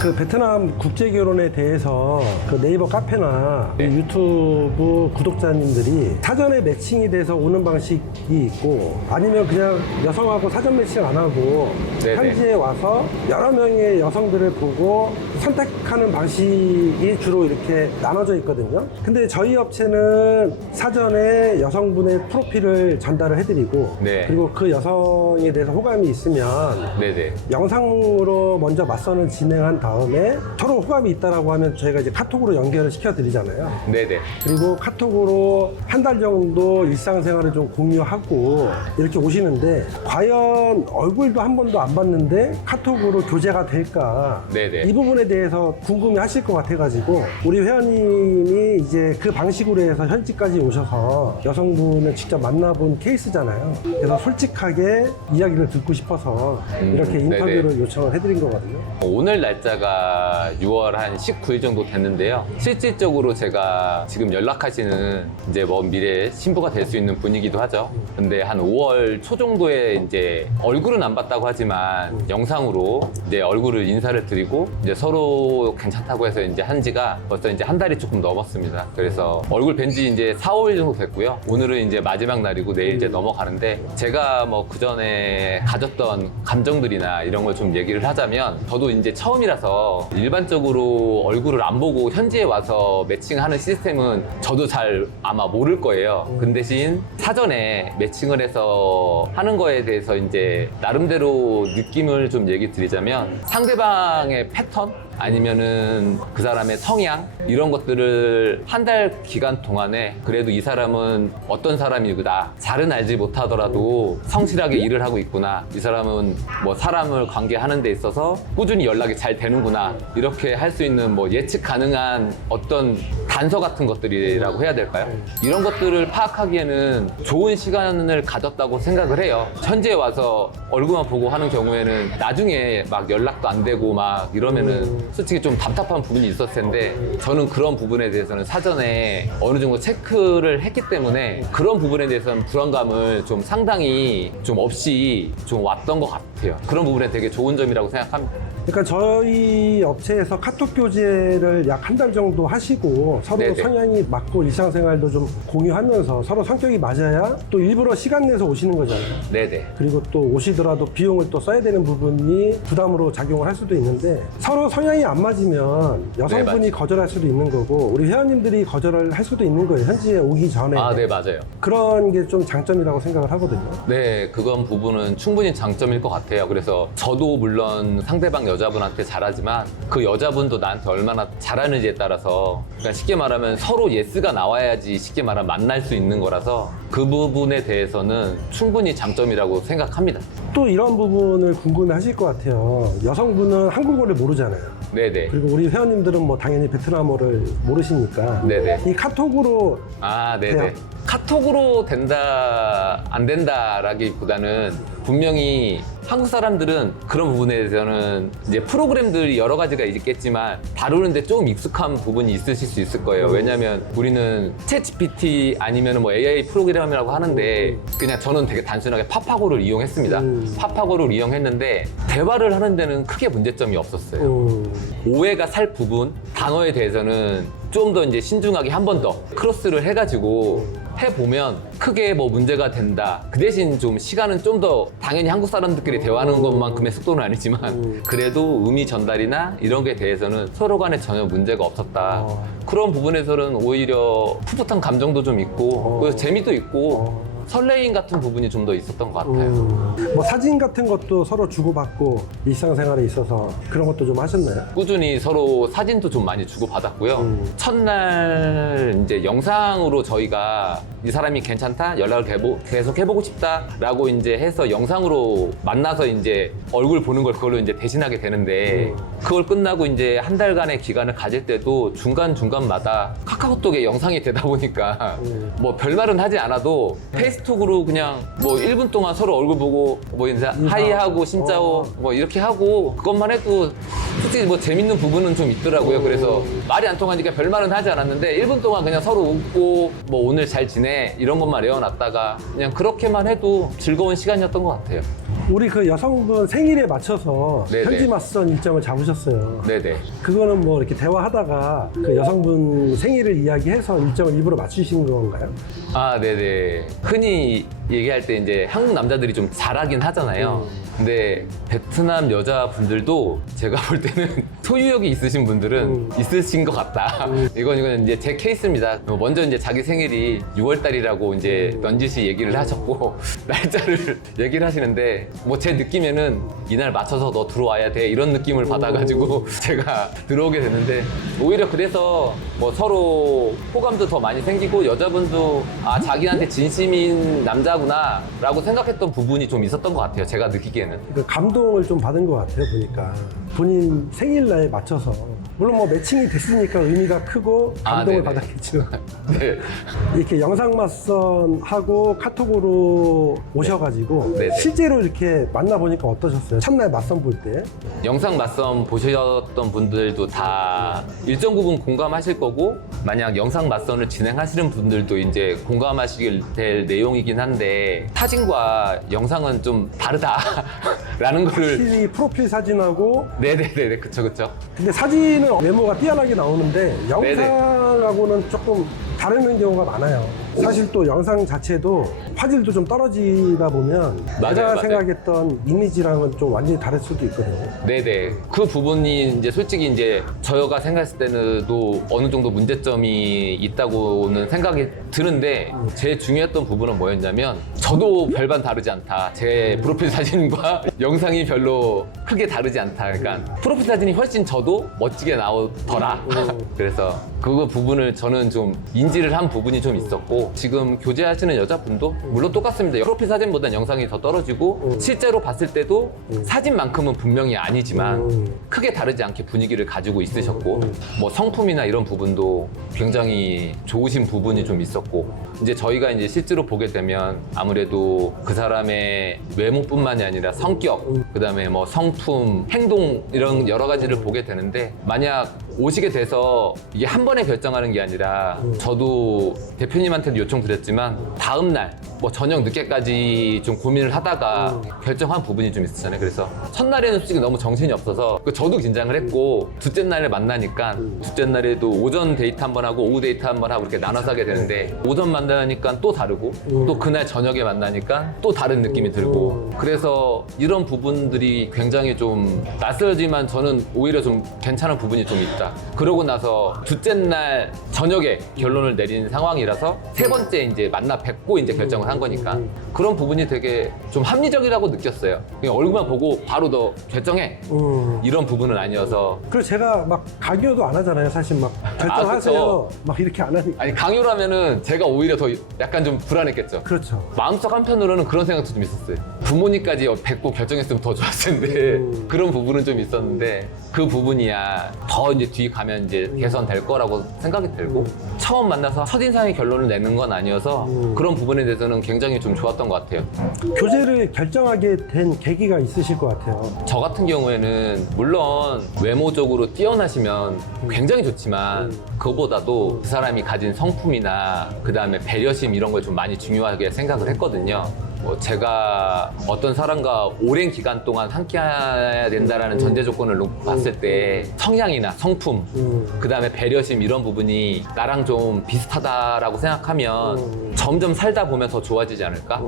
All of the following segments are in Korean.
그 베트남 국제 결혼에 대해서 그 네이버 카페나 유튜브 구독자님들이 사전에 매칭이 돼서 오는 방식이 있고 아니면 그냥 여성하고 사전 매칭 안 하고 네네. 현지에 와서 여러 명의 여성들을 보고 선택하는 방식이 주로 이렇게 나눠져 있거든요. 근데 저희 업체는 사전에 여성분의 프로필을 전달을 해드리고 네. 그리고 그 여성에 대해서 호감이 있으면 네네. 영상으로 먼저 맞선을 진행한 다음에 서로 호감이 있다라고 하면 저희가 이제 카톡으로 연결을 시켜드리잖아요. 네네. 그리고 카톡으로 한 달 정도 일상생활을 좀 공유하고 이렇게 오시는데 과연 얼굴도 한 번도 안 봤는데 카톡으로 교제가 될까? 네네. 이 부분에 대해서 궁금해 하실 것 같아가지고 우리 회원님이 이제 그 방식으로 해서 현지까지 오셔서 여성분을 직접 만나본 케이스잖아요. 그래서 솔직하게 이야기를 듣고 싶어서 이렇게 인터뷰를 네네. 요청을 해드린 거거든요. 오늘 날짜가 6월 한 19일 정도 됐는데요. 실질적으로 제가 지금 연락하시는 이제 먼 미래에 신부가 될 수 있는 분이기도 하죠. 근데 한 5월 초 정도에 이제 얼굴은 안 봤다고 하지만 영상으로 이제 얼굴을 인사를 드리고 이제 서로 괜찮다고 해서 이제 한 지가 벌써 이제 한 달이 조금 넘었습니다. 그래서 얼굴 뵌 지 이제 4, 5일 정도 됐고요. 오늘은 이제 마지막 날이고 내일 이제 넘어가는데 제가 뭐 그 전에 가졌던 감정들이나 이런 걸 좀 얘기를 하자면 저도 이제 처음이라서 일반적으로 얼굴을 안 보고 현지에 와서 매칭하는 시스템은 저도 잘 아마 모를 거예요. 그 대신 사전에 매칭을 해서 하는 거에 대해서 이제 나름대로 느낌을 좀 얘기 드리자면 상대방의 패턴? 아니면은 그 사람의 성향 이런 것들을 한 달 기간 동안에 그래도 이 사람은 어떤 사람이구나 잘은 알지 못하더라도 성실하게 일을 하고 있구나 이 사람은 뭐 사람을 관계하는 데 있어서 꾸준히 연락이 잘 되는구나 이렇게 할 수 있는 뭐 예측 가능한 어떤 단서 같은 것들이라고 해야 될까요? 이런 것들을 파악하기에는 좋은 시간을 가졌다고 생각을 해요. 현지에 와서 얼굴만 보고 하는 경우에는 나중에 막 연락도 안 되고 막 이러면은 솔직히 좀 답답한 부분이 있었을 텐데 저는 그런 부분에 대해서는 사전에 어느 정도 체크를 했기 때문에 그런 부분에 대해서는 불안감을 좀 상당히 좀 없이 좀 왔던 것 같아요. 그런 부분에 되게 좋은 점이라고 생각합니다. 그러니까 저희 업체에서 카톡 교제를 약 한 달 정도 하시고 서로 네네. 성향이 맞고 일상생활도 좀 공유하면서 서로 성격이 맞아야 또 일부러 시간 내서 오시는 거잖아요. 네네. 그리고 또 오시더라도 비용을 또 써야 되는 부분이 부담으로 작용을 할 수도 있는데 서로 성향이 안 맞으면 여성분이 네, 거절할 수도 있는 거고 우리 회원님들이 거절을 할 수도 있는 거예요. 현지에 오기 전에. 아, 네, 맞아요. 그런 게 좀 장점이라고 생각을 하거든요. 네, 그건 부분은 충분히 장점일 것 같아요. 그래서 저도 물론 상대방 여자분한테 잘하지만 그 여자분도 나한테 얼마나 잘하는지에 따라서 그러니까 쉽게 말하면 서로 예스가 나와야지 쉽게 말하면 만날 수 있는 거라서 그 부분에 대해서는 충분히 장점이라고 생각합니다. 또 이런 부분을 궁금해 하실 것 같아요. 여성분은 한국어를 모르잖아요. 네네. 그리고 우리 회원님들은 뭐 당연히 베트남어를 모르시니까 네네. 이 카톡으로 아, 네네. 돼요? 카톡으로 된다, 안 된다라기보다는 분명히 한국 사람들은 그런 부분에 대해서는 이제 프로그램들이 여러 가지가 있겠지만 다루는데 조금 익숙한 부분이 있으실 수 있을 거예요. 왜냐면 우리는 챗 GPT 아니면 뭐 AI 프로그램이라고 하는데 그냥 저는 되게 단순하게 파파고를 이용했습니다. 파파고를 이용했는데 대화를 하는 데는 크게 문제점이 없었어요. 오해가 살 부분, 단어에 대해서는 좀 더 이제 신중하게 한 번 더 크로스를 해가지고 해보면 크게 뭐 문제가 된다. 그 대신 좀 시간은 좀 더 당연히 한국 사람들끼리 대화하는 것만큼의 속도는 아니지만 그래도 의미 전달이나 이런 게 대해서는 서로 간에 전혀 문제가 없었다. 그런 부분에서는 오히려 풋풋한 감정도 좀 있고 그래서 재미도 있고 설레임 같은 부분이 좀 더 있었던 것 같아요. 뭐 사진 같은 것도 서로 주고받고 일상생활에 있어서 그런 것도 좀 하셨나요? 꾸준히 서로 사진도 좀 많이 주고받았고요. 첫날 이제 영상으로 저희가 이 사람이 괜찮다? 연락을 계속 해보고 싶다라고 이제 해서 영상으로 만나서 이제 얼굴 보는 걸 그걸로 이제 대신하게 되는데 그걸 끝나고 이제 한 달간의 기간을 가질 때도 중간중간마다 카카오톡에 영상이 되다 보니까 뭐 별말은 하지 않아도 페이스톡으로 그냥 뭐 1분 동안 서로 얼굴 보고 뭐 인사 하이하고 신짜오 뭐 이렇게 하고 그것만 해도 솔직히 뭐 재밌는 부분은 좀 있더라고요. 그래서 말이 안 통하니까 별말은 하지 않았는데 1분 동안 그냥 서로 웃고 뭐 오늘 잘 지내 중간에 이런 것만 외워놨다가 그냥 그렇게만 해도 즐거운 시간이었던 것 같아요. 우리 그 여성분 생일에 맞춰서 네네. 현지 맞선 일정을 잡으셨어요. 네네. 그거는 뭐 이렇게 대화하다가 그 여성분 생일을 이야기해서 일정을 일부러 맞추신 건가요? 아, 네네. 흔히 얘기할 때 이제 한국 남자들이 좀 잘하긴 하잖아요. 근데 베트남 여자분들도 제가 볼 때는 소유욕이 있으신 분들은 있으신 것 같다. 이건 이제 제 케이스입니다. 먼저 이제 자기 생일이 6월달이라고 이제 넌지시 얘기를 하셨고 날짜를 얘기를 하시는데 뭐 제 느낌에는 이날 맞춰서 너 들어와야 돼 이런 느낌을 받아가지고 제가 들어오게 됐는데 오히려 그래서 뭐 서로 호감도 더 많이 생기고 여자분도 아 자기한테 진심인 남자구나 라고 생각했던 부분이 좀 있었던 것 같아요. 제가 느끼기에는. 그 감동을 좀 받은 것 같아요, 보니까. 본인 생일날에 맞춰서. 물론 뭐 매칭이 됐으니까 의미가 크고 감동을 네네. 받았겠지만. 네. 이렇게 영상 맞선하고 카톡으로 오셔가지고 네네. 실제로 이렇게 만나보니까 어떠셨어요? 첫날 맞선 볼 때? 영상 맞선 보셨던 분들도 다 일정 부분 공감하실 거고 만약 영상 맞선을 진행하시는 분들도 이제 공감하시게 될 내용이긴 한데 사진과 영상은 좀 다르다라는 거를 확실히 프로필 사진하고 네네네 그쵸 근데 사진은 외모가 뛰어나게 나오는데 영상하고는 조금 다른 경우가 많아요. 사실 또 영상 자체도 화질도 좀 떨어지다 보면 내가 맞아요. 생각했던 이미지랑은 좀 완전히 다를 수도 있거든요. 네네 그 부분이 이제 솔직히 이제 저희가 생각했을 때는도 어느 정도 문제점이 있다고는 생각이 드는데 제일 중요했던 부분은 뭐였냐면 저도 별반 다르지 않다. 제 프로필 사진과 영상이 별로 크게 다르지 않다. 그러니까 프로필 사진이 훨씬 저도 멋지게 나오더라. 그래서 그 부분을 저는 좀 인지를 한 부분이 좀 있었고 지금 교제하시는 여자분도 물론 똑같습니다. 프로필 사진보다는 영상이 더 떨어지고 실제로 봤을 때도 사진만큼은 분명히 아니지만 크게 다르지 않게 분위기를 가지고 있으셨고 뭐 성품이나 이런 부분도 굉장히 좋으신 부분이 좀 있었고 이제 저희가 이제 실제로 보게 되면 아무래도 그 사람의 외모뿐만이 아니라 성격 그다음에 뭐 성품, 행동 이런 여러 가지를 보게 되는데 만약 오시게 돼서 이게 한 번에 결정하는 게 아니라 저도 대표님한테도 요청드렸지만 다음날 뭐 저녁 늦게까지 좀 고민을 하다가 결정한 부분이 좀 있었잖아요. 그래서 첫날에는 솔직히 너무 정신이 없어서 저도 긴장을 했고 둘째 날에 만나니까 둘째 날에도 오전 데이트 한 번 하고 오후 데이트 한 번 하고 이렇게 나눠서 하게 되는데 오전 만나니까 또 다르고 또 그날 저녁에 만나니까 또 다른 느낌이 들고 그래서 이런 부분들이 굉장히 좀 낯설지만 저는 오히려 좀 괜찮은 부분이 좀 있다. 그러고 나서 둘째 날 저녁에 결론을 내린 상황이라서 세 번째 이제 만나 뵙고 이제 결정을 한 거니까 그런 부분이 되게 좀 합리적이라고 느꼈어요. 그냥 얼굴만 보고 바로 너 결정해 이런 부분은 아니어서 그리고 제가 막 강요도 안 하잖아요. 사실 막 결정하세요. 막 이렇게 안 하니까. 아니 강요라면은 제가 오히려 더 약간 좀 불안했겠죠. 그렇죠. 마음속 한편으로는 그런 생각도 좀 있었어요. 부모님까지 뵙고 결정했으면 더 좋았을 텐데 그런 부분은 좀 있었는데 그 부분이야 더 이제 뒤 가면 이제 개선될 거라고 생각이 들고 처음 만나서 첫인상의 결론을 내는 건 아니어서 그런 부분에 대해서는 굉장히 좀 좋았던 것 같아요. 교제를 결정하게 된 계기가 있으실 것 같아요. 저 같은 경우에는 물론 외모적으로 뛰어나시면 굉장히 좋지만 그거보다도 그 사람이 가진 성품이나 그 다음에 배려심 이런 걸 좀 많이 중요하게 생각을 했거든요. 뭐 제가 어떤 사람과 오랜 기간 동안 함께 해야 된다라는 전제 조건을 놓고 봤을 때 성향이나 성품, 그 다음에 배려심 이런 부분이 나랑 좀 비슷하다라고 생각하면 점점 살다 보면 더 좋아지지 않을까?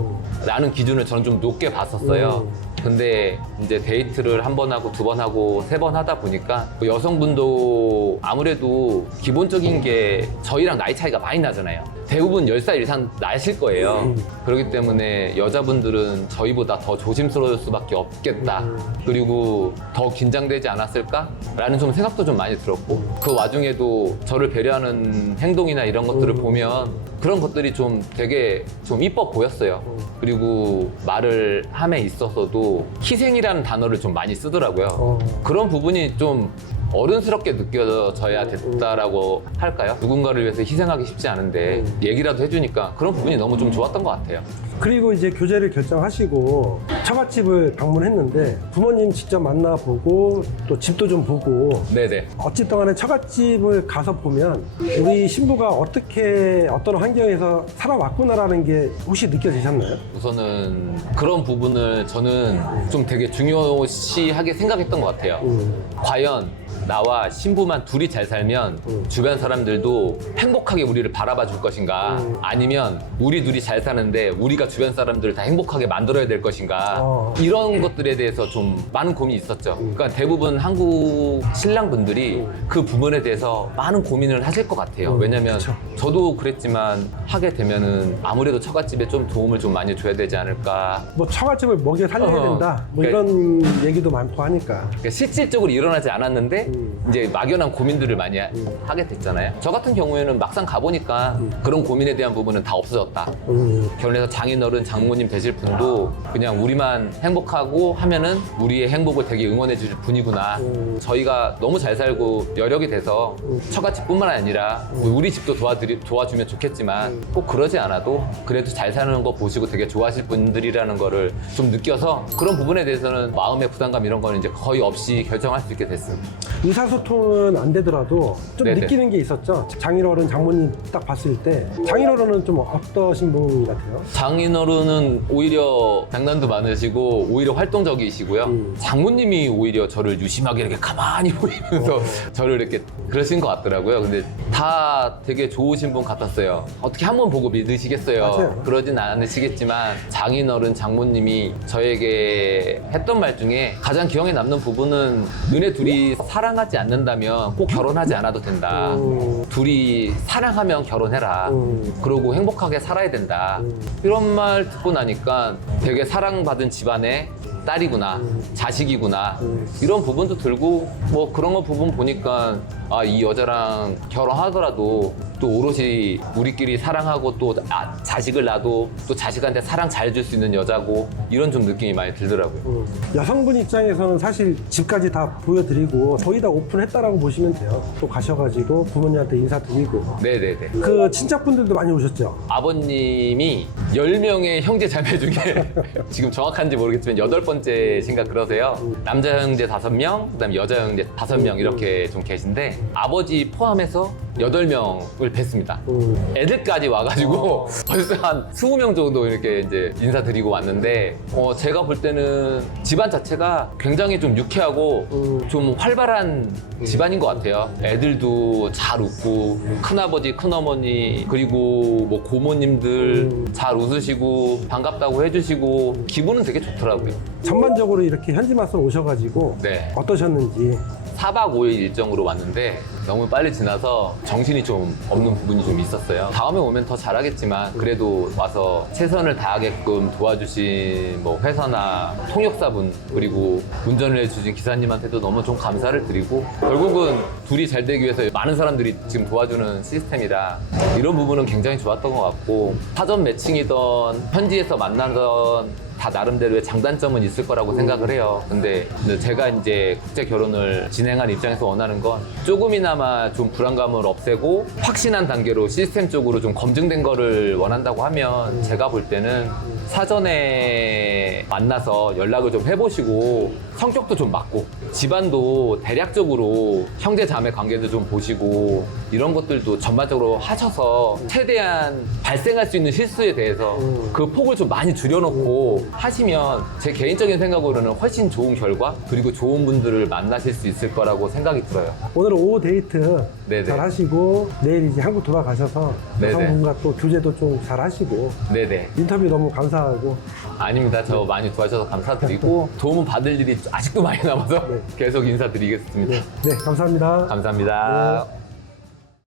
라는 기준을 저는 좀 높게 봤었어요. 근데 이제 데이트를 한 번 하고 두 번 하고 세 번 하다 보니까 뭐 여성분도 아무래도 기본적인 게 저희랑 나이 차이가 많이 나잖아요. 대부분 10살 이상 나실 거예요. 그렇기 때문에 여자분들은 저희보다 더 조심스러울 수밖에 없겠다. 그리고 더 긴장되지 않았을까? 라는 좀 생각도 좀 많이 들었고 그 와중에도 저를 배려하는 행동이나 이런 것들을 보면 그런 것들이 좀 되게 좀 이뻐 보였어요. 그리고 말을 함에 있어서도 희생이라는 단어를 좀 많이 쓰더라고요. 그런 부분이 좀 어른스럽게 느껴져야 됐다라고 할까요? 누군가를 위해서 희생하기 쉽지 않은데 얘기라도 해주니까 그런 부분이 너무 좀 좋았던 것 같아요. 그리고 이제 교제를 결정하시고 처갓집을 방문했는데 부모님 직접 만나보고 또 집도 좀 보고 네네. 어쨌든 간에 처갓집을 가서 보면 우리 신부가 어떤 환경에서 살아왔구나라는 게 혹시 느껴지셨나요? 우선은 그런 부분을 저는 좀 되게 중요시하게 생각했던 것 같아요. 과연 나와 신부만 둘이 잘 살면 주변 사람들도 행복하게 우리를 바라봐 줄 것인가, 아니면 우리 둘이 잘 사는데 우리가 주변 사람들을 다 행복하게 만들어야 될 것인가, 이런 것들에 대해서 좀 많은 고민이 있었죠. 그러니까 대부분 한국 신랑분들이 그 부분에 대해서 많은 고민을 하실 것 같아요. 왜냐면 그쵸. 저도 그랬지만 하게 되면은 아무래도 처갓집에 좀 도움을 좀 많이 줘야 되지 않을까. 뭐 처갓집을 먹여 살려야 된다 뭐 그러니까 이런 얘기도 많고 하니까. 그러니까 실질적으로 일어나지 않았는데 이제 막연한 고민들을 많이 하게 됐잖아요. 저 같은 경우에는 막상 가보니까 그런 고민에 대한 부분은 다 없어졌다. 결혼해서 장인어른, 장모님 되실 분도 그냥 우리만 행복하고 하면은 우리의 행복을 되게 응원해 줄 분이구나. 저희가 너무 잘 살고 여력이 돼서 처갓집뿐만 아니라 우리 집도 도와주면 좋겠지만 꼭 그러지 않아도 그래도 잘 사는 거 보시고 되게 좋아하실 분들이라는 거를 좀 느껴서 그런 부분에 대해서는 마음의 부담감 이런 거는 이제 거의 없이 결정할 수 있게 됐습니다. 의사소통은 안 되더라도 좀 네네. 느끼는 게 있었죠. 장인어른, 장모님 딱 봤을 때 장인어른은 좀 어떠신 분 같아요? 장인어른은 오히려 장난도 많으시고 오히려 활동적이시고요. 장모님이 오히려 저를 유심하게 이렇게 가만히 보이면서 저를 이렇게 그러신 것 같더라고요. 근데 다 되게 좋으신 분 같았어요. 어떻게 한 번 보고 믿으시겠어요? 맞아요. 그러진 않으시겠지만 장인어른, 장모님이 저에게 했던 말 중에 가장 기억에 남는 부분은 너네 둘이 사랑하지 않는다면 꼭 결혼하지 않아도 된다. 둘이 사랑하면 결혼해라. 그러고 행복하게 살아야 된다. 이런 말 듣고 나니까 되게 사랑받은 집안의 딸이구나, 자식이구나, 이런 부분도 들고 뭐 그런 거 부분 보니까 아, 이 여자랑 결혼하더라도 또 오롯이 우리끼리 사랑하고 또 자식을 낳아도 또 자식한테 사랑 잘 줄 수 있는 여자고 이런 좀 느낌이 많이 들더라고요. 여성분 입장에서는 사실 집까지 다 보여드리고 거의 다 오픈했다라고 보시면 돼요. 또 가셔가지고 부모님한테 인사드리고 네네네. 그 친척분들도 많이 오셨죠? 아버님이 10명의 형제 자매 중에 지금 정확한지 모르겠지만 8번째신가 그러세요. 남자 형제 5명, 그다음에 여자 형제 5명 이렇게 좀 계신데 아버지 포함해서 8명을 뵀습니다. 애들까지 와가지고 벌써 한 20명 정도 이렇게 이제 인사드리고 왔는데 제가 볼 때는 집안 자체가 굉장히 좀 유쾌하고 좀 활발한 집안인 것 같아요. 애들도 잘 웃고 큰아버지, 큰어머니 그리고 뭐 고모님들 잘 웃으시고 반갑다고 해주시고 기분은 되게 좋더라고요. 전반적으로 이렇게 현지 맛으로 오셔가지고 네. 어떠셨는지. 4박 5일 일정으로 왔는데 너무 빨리 지나서 정신이 좀 없는 부분이 좀 있었어요. 다음에 오면 더 잘하겠지만 그래도 와서 최선을 다하게끔 도와주신 뭐 회사나 통역사분 그리고 운전을 해주신 기사님한테도 너무 좀 감사를 드리고 결국은 둘이 잘 되기 위해서 많은 사람들이 지금 도와주는 시스템이라 이런 부분은 굉장히 좋았던 것 같고 사전 매칭이던 현지에서 만나던 다 나름대로의 장단점은 있을 거라고 생각을 해요. 근데 제가 이제 국제 결혼을 진행한 입장에서 원하는 건 조금이나마 좀 불안감을 없애고 확신한 단계로 시스템적으로 좀 검증된 거를 원한다고 하면 제가 볼 때는 사전에 만나서 연락을 좀 해보시고 성격도 좀 맞고 집안도 대략적으로 형제 자매 관계도 좀 보시고 이런 것들도 전반적으로 하셔서 최대한 발생할 수 있는 실수에 대해서 그 폭을 좀 많이 줄여놓고 하시면 제 개인적인 생각으로는 훨씬 좋은 결과 그리고 좋은 분들을 만나실 수 있을 거라고 생각이 들어요. 오늘 오후 데이트 네네. 잘 하시고 내일 이제 한국 돌아가셔서 네네. 여성분과 또 교제도 좀 잘 하시고 네네. 인터뷰 너무 감사하고 아닙니다. 저 많이 도와주셔서 감사드리고 도움을 받을 일이 아직도 많이 남아서 계속 인사드리겠습니다. 네 감사합니다. 감사합니다.